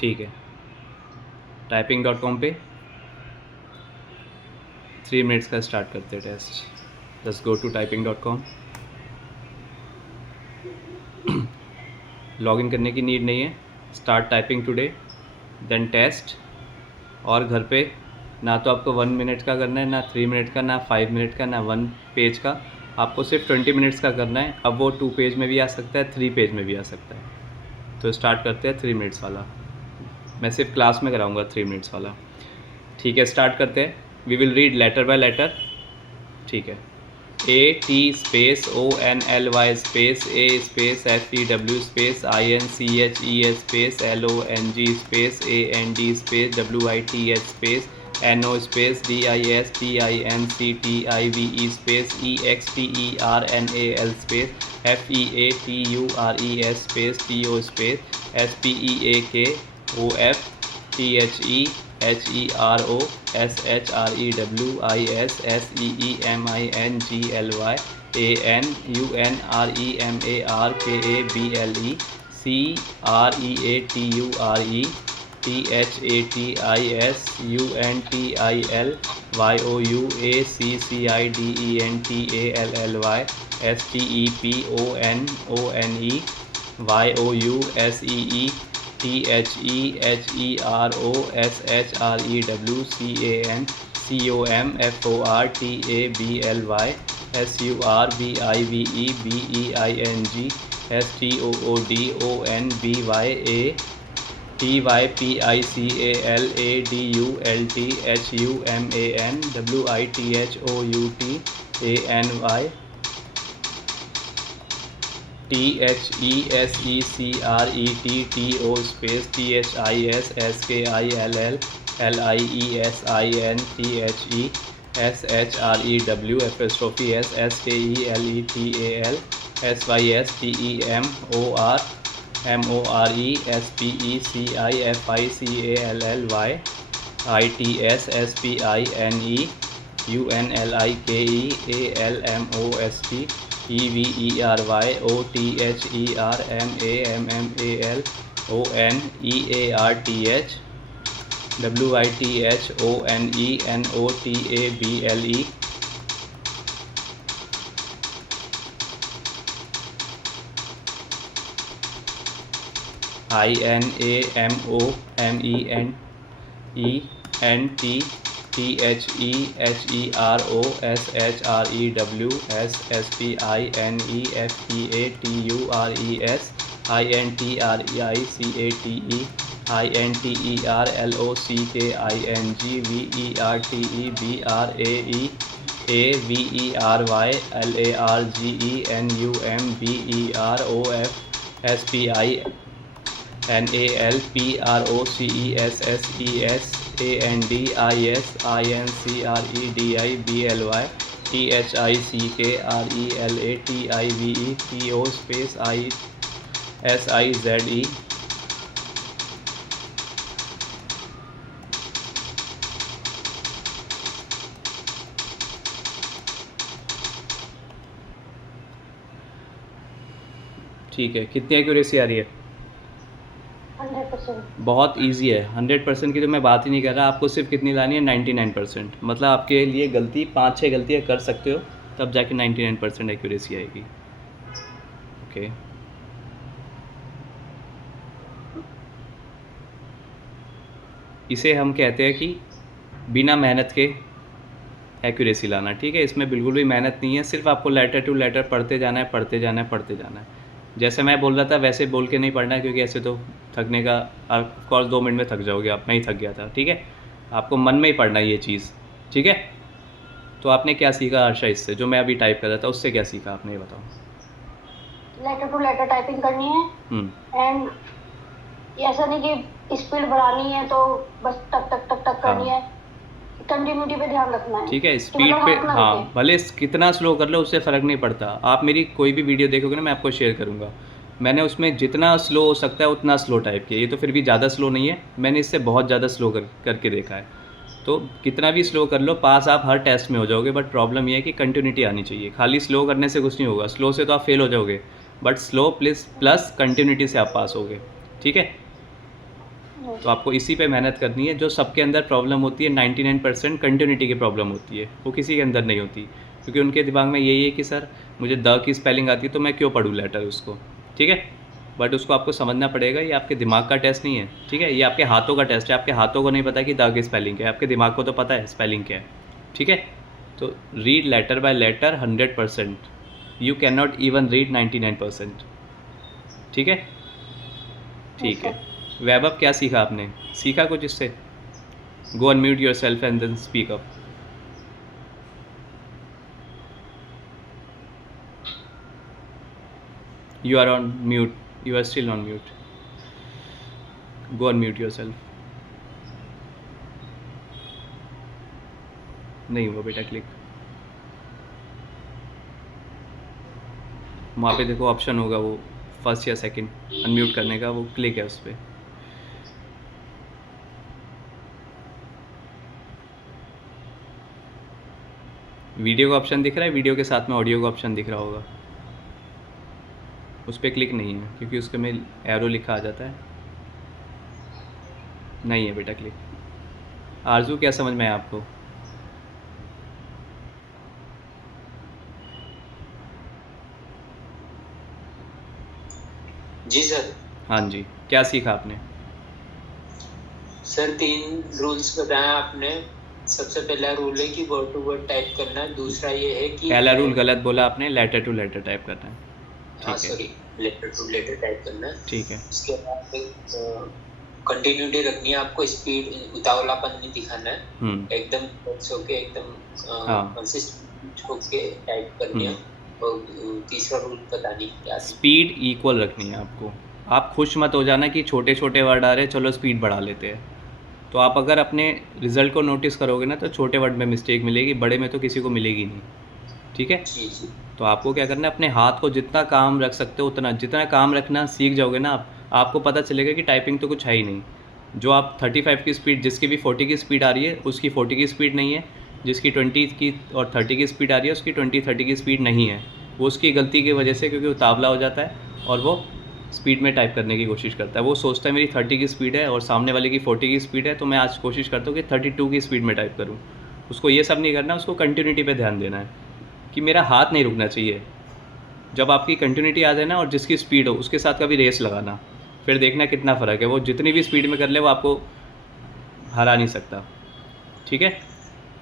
ठीक है, typing.com पे 3 मिनट्स का स्टार्ट करते हैं test. Just go to typing.com। Login करने की नीड नहीं है। Start typing today then test. और घर पे ना तो आपको 1 मिनट का करना है, ना 3 मिनट का, ना 5 मिनट का, ना 1 पेज का, आपको सिर्फ 20 मिनट्स का करना है। अब वो 2 पेज में भी आ सकता है, 3 पेज में भी आ सकता है। तो स्टार्ट करते हैं 3 मिनट्स वाला। मैं सिर्फ क्लास में कराऊंगा 3 मिनट्स वाला। ठीक है, स्टार्ट करते हैं। We will read letter by letter. ठीक है, AT space ONLY space A space FEW space INCHES space LONG space AND space WITH space NO space DISTINCTIVE space EXTERNAL space FEATURES space TO space SPEAKOF THE HERO SHREWIS SEEMINGLY ANUNREMARKABLE CREATURE THATISUNTILYOUACCIDENTALLY STEPONONE YOUSEETHEHEROSHREWCAN COMFORTABLY SURBIVEBEING STOODONBYA TYPICALADULTHUMAN WITHOUTANY THESECRETTO space THISSKILL LIESINTHE SHREW apostrophe S SKELETAL SYSTEMOR MORE SPECIFICALLY ITS SPINE UNLIKEALMOST EVERY OTHERMAMMAL ONEARTH WITHONENOTABLE INAMOMENT THEHEROSHREW SSPINEFEATURES INTRICETENGVERTEBRAEVERARGENUMBEROF SPINALPROCESSESANDISINCREDIBLY THICKRELATIVETO space ISIZE ठीक है, कितनी accuracy आ रही है? 100%। बहुत easy है। 100% की तो मैं बात ही नहीं कर रहा। आपको सिर्फ कितनी लानी है? 99%। मतलब आपके लिए गलती 5-6 गलतियाँ कर सकते हो, तब जाके 99% एक्यूरेसी आएगी। ओके, इसे हम कहते हैं कि बिना मेहनत के एक्यूरेसी लाना। ठीक है, इसमें बिल्कुल भी मेहनत नहीं है, सिर्फ आपको लेटर टू लेटर पढ़ते जाना है, पढ़ते जाना है, पढ़ते जाना है। जैसे मैं बोल रहा था वैसे बोल के नहीं पढ़ना है, क्योंकि ऐसे तो थकने का ऑफकोर्स 2 मिनट में थक जाओगे आप। मैं ही थक गया था। ठीक है, आपको मन में ही पढ़ना है ये चीज़। ठीक है, तो आपने क्या सीखा हर्षा इससे, जो मैं अभी टाइप कर रहा था उससे क्या सीखा आपने, ये बताओ। लेटर टू लेटर टाइपिंग करनी है एंड ऐसा नहीं कि स्पीड बढ़ानी है तो बस टक टक टक टक करनी है, कंटिन्यूटी पे ध्यान रखना है। ठीक है, स्पीड पे हाँ, भले कितना स्लो कर लो उससे फ़र्क नहीं पड़ता। आप मेरी कोई भी वीडियो देखोगे ना, मैं आपको शेयर करूँगा, मैंने उसमें जितना स्लो हो सकता है उतना स्लो टाइप किया। ये तो फिर भी ज़्यादा स्लो नहीं है, मैंने इससे बहुत ज़्यादा स्लो करके देखा है। तो कितना भी स्लो कर लो, पास आप हर टेस्ट में हो जाओगे। बट प्रॉब्लम ये है कि कंटिन्यूटी आनी चाहिए। खाली स्लो करने से कुछ नहीं होगा, स्लो से तो आप फेल हो जाओगे, बट स्लो प्लस कंटिन्यूटी से आप पास होगे। ठीक है, तो आपको इसी पे मेहनत करनी है। जो सबके अंदर प्रॉब्लम होती है 99% कंटिन्यूटी की प्रॉब्लम होती है, वो किसी के अंदर नहीं होती, क्योंकि उनके दिमाग में यही है कि सर मुझे द की स्पेलिंग आती है तो मैं क्यों पढ़ूँ लेटर उसको, ठीक है। बट उसको आपको समझना पड़ेगा, ये आपके दिमाग का टेस्ट नहीं है, ठीक है, ये आपके हाथों का टेस्ट है। आपके हाथों को नहीं पता कि द की स्पेलिंग क्या है, आपके दिमाग को तो पता है स्पेलिंग क्या है, ठीक है। तो read letter by letter 100%, you can not even read 99%, ठीक है। ठीक है, वैभव क्या सीखा आपने, सीखा कुछ इससे? Go unmute yourself and then speak up. You are on mute. You are still on mute. Go unmute yourself. नहीं हुआ बेटा क्लिक। वहाँ पे देखो ऑप्शन होगा वो फर्स्ट या सेकंड अनम्यूट करने का, वो क्लिक है उस पर। वीडियो का ऑप्शन दिख रहा है, वीडियो के साथ में ऑडियो का ऑप्शन दिख रहा होगा, उस पर क्लिक नहीं है क्योंकि उसके में एरो लिखा आ जाता है। नहीं है बेटा क्लिक। आरजू क्या समझ में आया आपको? जी सर। हाँ जी, क्या सीखा आपने? सर 3 रूल्स बताया आपने। सबसे पहला रूल है कि वर्ड टू वर्ड टाइप करना है। दूसरा ये है कि पहला रूल गलत बोला आपने, लेटर टू लेटर टाइप करना है। हाँ sorry, letter to letter type करना है, ठीक है। उसके बाद कंटिन्यूटी रखनी है आपको, स्पीड उतावलापन नहीं दिखाना है, एकदम होके एकदम कंसिस्टेंट होके टाइप करनी है। और तीसरा रूल पता नहीं क्या, स्पीड इक्वल रखनी है आपको। आप खुश मत हो जाना कि छोटे छोटे वर्ड आ रहे हैं चलो स्पीड बढ़ा लेते हैं। तो आप अगर अपने रिज़ल्ट को नोटिस करोगे ना तो छोटे वर्ड में मिस्टेक मिलेगी, बड़े में तो किसी को मिलेगी नहीं, ठीक है। तो आपको क्या करना है, अपने हाथ को जितना काम रख सकते हो उतना, जितना काम रखना सीख जाओगे ना आपको पता चलेगा कि टाइपिंग तो कुछ है ही नहीं। जो आप 35 की स्पीड, जिसकी भी 40 की स्पीड आ रही है उसकी 40 की स्पीड नहीं है, जिसकी 20 की और 30 की स्पीड आ रही है उसकी 20-30 की स्पीड नहीं है। वो उसकी गलती की वजह से, क्योंकि वो तावला हो जाता है और वो स्पीड में टाइप करने की कोशिश करता है। वो सोचता है मेरी 30 की स्पीड है और सामने वाले की 40 की स्पीड है, तो मैं आज कोशिश करता हूँ कि 32 की स्पीड में टाइप करूँ। उसको ये सब नहीं करना, उसको कंटिन्यूटी पे ध्यान देना है कि मेरा हाथ नहीं रुकना चाहिए। जब आपकी कंटिन्यूटी आ जाए ना और जिसकी स्पीड हो उसके साथ कभी रेस लगाना, फिर देखना कितना फ़र्क है। वो जितनी भी स्पीड में कर ले वो आपको हरा नहीं सकता, ठीक है।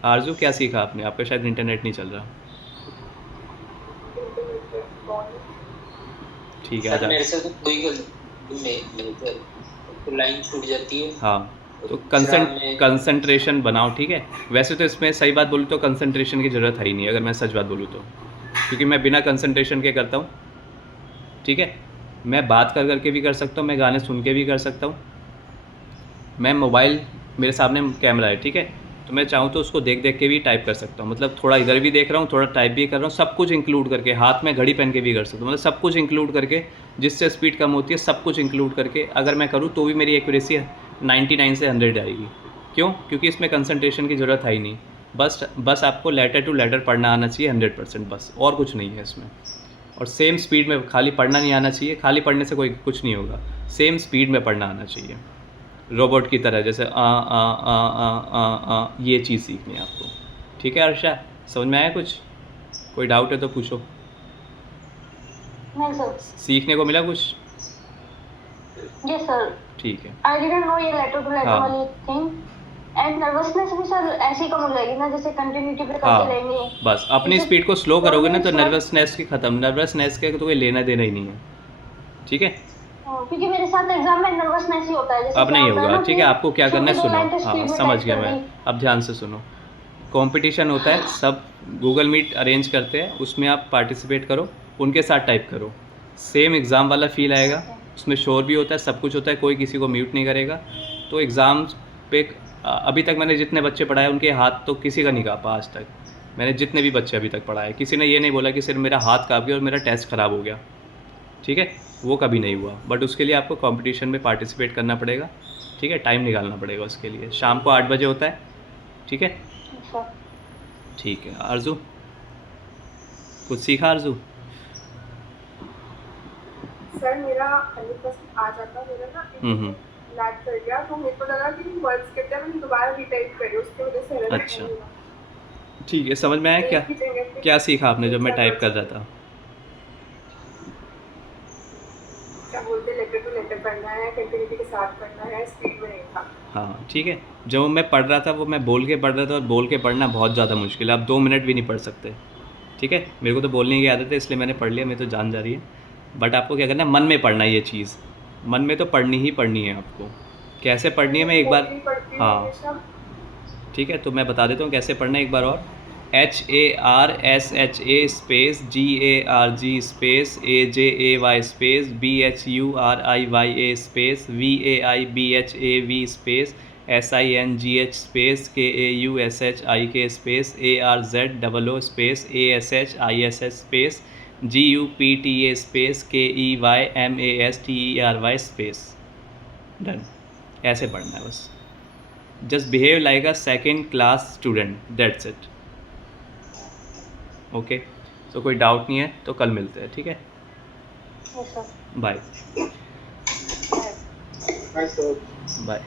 आरजू क्या सीखा आपने? आपका शायद इंटरनेट नहीं चल रहा, ठीक है। मेरे से तो कोई गलती नहीं, तो लाइन छूट जाती है। हाँ, तो कंसंट्रेशन बनाओ, ठीक है। वैसे तो इसमें सही बात बोलूँ तो कंसंट्रेशन की ज़रूरत है ही नहीं, अगर मैं सच बात बोलूँ तो, क्योंकि मैं बिना कंसंट्रेशन के करता हूँ, ठीक है। मैं बात कर करके भी कर सकता हूँ, मैं गाने सुन के भी कर सकता हूँ, मैं मोबाइल मेरे सामने कैमरा है, ठीक है, तो मैं चाहूँ तो उसको देख देख के भी टाइप कर सकता हूँ। मतलब थोड़ा इधर भी देख रहा हूँ, थोड़ा टाइप भी कर रहा हूँ, सब कुछ इंक्लूड करके, हाथ में घड़ी पहन के भी कर सकता हूँ। मतलब सब कुछ इंक्लूड करके, जिससे स्पीड कम होती है सब कुछ इंक्लूड करके अगर मैं करूँ तो भी मेरी एक्यूरेसी 99 से 100 आएगी। क्यों? क्योंकि इसमें कंसंट्रेशन की ज़रूरत है ही नहीं। बस आपको लेटर टू लेटर पढ़ना आना चाहिए 100%, बस, और कुछ नहीं है इसमें। और सेम स्पीड में, खाली पढ़ना नहीं आना चाहिए, खाली पढ़ने से कोई कुछ नहीं होगा, सेम स्पीड में पढ़ना आना चाहिए, रोबोट की तरह, जैसे ये चीज़ सीखनी है आपको, ठीक है। अर्षा समझ में आया कुछ? कोई डाउट है तो पूछो। नहीं सर। सीखने को मिला कुछ? Yes sir. ठीक है। आई डिडंट नो ये लेटर टू लेटर वाली थिंग। एंड नर्वसनेस भी सर ऐसी कम हो जाएगी ना, जैसे कंटिन्यूटी पे करते रहेंगे। बस अपनी स्पीड को स्लो करोगे ना तो नर्वसनेस की खत्म, नर्वसनेस के तो कोई लेना देना ही नहीं है, ठीक है। क्योंकि मेरे साथ एग्जाम में नर्वसनेस ही होता है। जैसे अब नहीं होगा, ठीक है। आपको क्या करना है सुनो, तो हाँ समझ गया मैं, अब ध्यान से सुनो। कंपटीशन होता है, सब गूगल मीट अरेंज करते हैं, उसमें आप पार्टिसिपेट करो, उनके साथ टाइप करो, सेम एग्ज़ाम वाला फील आएगा। उसमें शोर भी होता है, सब कुछ होता है, कोई किसी को म्यूट नहीं करेगा। तो एग्ज़ाम पे अभी तक मैंने जितने बच्चे पढ़ाए उनके हाथ तो किसी का नहीं काँपा आज तक। मैंने जितने भी बच्चे अभी तक पढ़ाए, किसी ने ये नहीं बोला कि सिर्फ मेरा हाथ काँप गया और मेरा टेस्ट ख़राब हो गया, ठीक है, वो कभी नहीं हुआ। बट उसके लिए आपको कंपटीशन में पार्टिसिपेट करना पड़ेगा, ठीक है, टाइम निकालना पड़ेगा उसके लिए। शाम को 8 बजे होता है, ठीक है, ठीक है। आरजू कुछ सीखा? आरजू सर मेरा 100% आ जाता, मेरा ना लैग कर गया, तो मेरे को लगा कि वर्ड्स कितने हैं, मैंने दोबारा रीटाइप करे, उसकी वजह से एरर अच्छा। नहीं हुआ। ठीक है, समझ में आया क्या? एक ही जगह पे क्या सीखा आपने जब मैं क्या टाइप कर बोलते रहा था? क्या बोलते लेटर टू लेटर पढ़ना है, कंटिन्यूटी के साथ पढ़ना है, स्पीड में नहीं था। हाँ ठीक है, जो मैं पढ़ रहा था वो मैं बोल के पढ़ रहा था, और बोल के पढ़ना बहुत ज़्यादा मुश्किल है, आप 2 मिनट भी नहीं पढ़ सकते। ठीक है, मेरे को तो बोलने की आदत है इसलिए मैंने पढ़ लिया, मेरी तो जान जा रही है। बट आपको क्या करना है, मन में पढ़ना है ये चीज़, मन में तो पढ़नी ही पढ़नी है आपको। कैसे पढ़नी है मैं एक बार, हाँ ठीक है, तो मैं बता देता हूँ कैसे पढ़ना है एक बार और। HARSHA space GARG space AJAY space BHURIYA space VAIBHAV space SINGH space KAUSHIK space ARZOO space ASHISH space GUPTA space KEYMASTERY space. Done, ऐसे पढ़ना है बस। Just behave like a second class student, that's it. Okay, तो कोई doubt नहीं है तो कल मिलते हैं, ठीक है? Yes sir. Bye bye sir. Bye.